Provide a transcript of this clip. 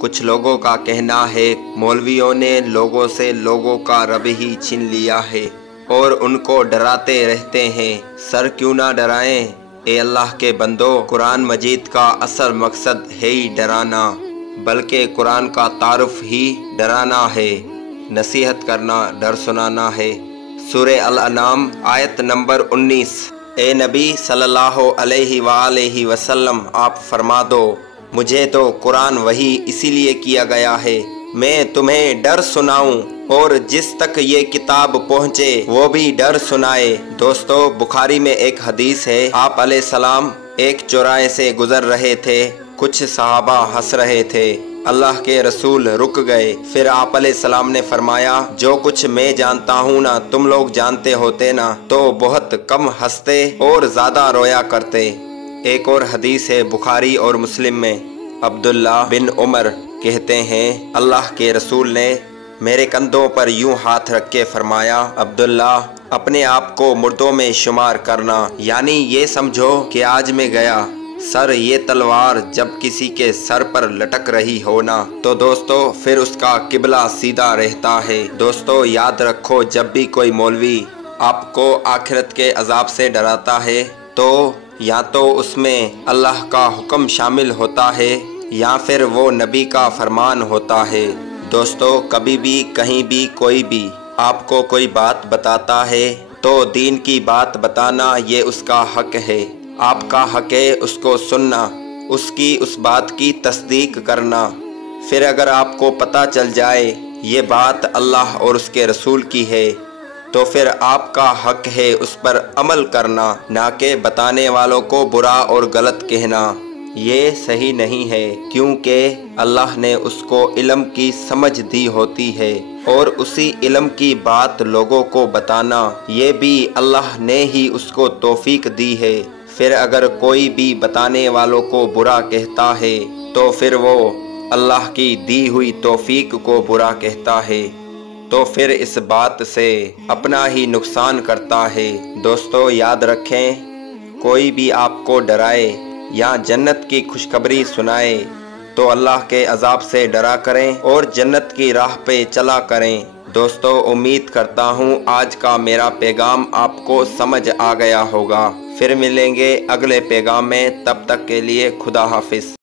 کچھ لوگوں کا کہنا ہے مولویوں نے لوگوں سے لوگوں کا رب ہی چھین لیا ہے اور ان کو ڈراتے رہتے ہیں۔ سر کیوں نہ ڈرائیں اے اللہ کے بندو، قرآن مجید کا اصل مقصد ہے ہی ڈرانا، بلکہ قرآن کا تعارف ہی ڈرانا ہے، نصیحت کرنا، ڈر سنانا ہے۔ سورہ الانعام آیت نمبر 19۔ اے نبی صلی اللہ علیہ وآلہ وسلم، آپ فرما دو، مجھے تو قرآن وحی اسی لیے کیا گیا ہے میں تمہیں ڈر سناؤں اور جس تک یہ کتاب پہنچے وہ بھی ڈر سنائے۔ دوستو، بخاری میں ایک حدیث ہے، آپ علیہ السلام ایک چوراہے سے گزر رہے تھے، کچھ صحابہ ہنس رہے تھے، اللہ کے رسول رک گئے، پھر آپ علیہ السلام نے فرمایا جو کچھ میں جانتا ہوں نا تم لوگ جانتے ہوتے نا تو بہت کم ہنستے اور زیادہ رویا کرتے۔ ایک اور حدیث ہے بخاری اور مسلم میں، عبداللہ بن عمر کہتے ہیں اللہ کے رسول نے میرے کندھوں پر یوں ہاتھ رکھ کے فرمایا، عبداللہ اپنے آپ کو مردوں میں شمار کرنا، یعنی یہ سمجھو کہ آج میں گیا۔ سر، یہ تلوار جب کسی کے سر پر لٹک رہی ہو نا تو دوستو پھر اس کا قبلہ سیدھا رہتا ہے۔ دوستو یاد رکھو، جب بھی کوئی مولوی آپ کو آخرت کے عذاب سے ڈراتا ہے تو یا تو اس میں اللہ کا حکم شامل ہوتا ہے یا پھر وہ نبی کا فرمان ہوتا ہے۔ دوستو کبھی بھی کہیں بھی کوئی بھی آپ کو کوئی بات بتاتا ہے تو دین کی بات بتانا یہ اس کا حق ہے، آپ کا حق ہے اس کو سننا، اس کی اس بات کی تصدیق کرنا۔ پھر اگر آپ کو پتہ چل جائے یہ بات اللہ اور اس کے رسول کی ہے تو پھر آپ کا حق ہے اس پر عمل کرنا، نہ کہ بتانے والوں کو برا اور غلط کہنا۔ یہ صحیح نہیں ہے کیونکہ اللہ نے اس کو علم کی سمجھ دی ہوتی ہے اور اسی علم کی بات لوگوں کو بتانا یہ بھی اللہ نے ہی اس کو توفیق دی ہے۔ پھر اگر کوئی بھی بتانے والوں کو برا کہتا ہے تو پھر وہ اللہ کی دی ہوئی توفیق کو برا کہتا ہے، تو پھر اس بات سے اپنا ہی نقصان کرتا ہے۔ دوستو یاد رکھیں، کوئی بھی آپ کو ڈرائے یا جنت کی خوشخبری سنائے تو اللہ کے عذاب سے ڈرا کریں اور جنت کی راہ پہ چلا کریں۔ دوستو امید کرتا ہوں آج کا میرا پیغام آپ کو سمجھ آ گیا ہوگا۔ پھر ملیں گے اگلے پیغام میں، تب تک کے لیے خدا حافظ۔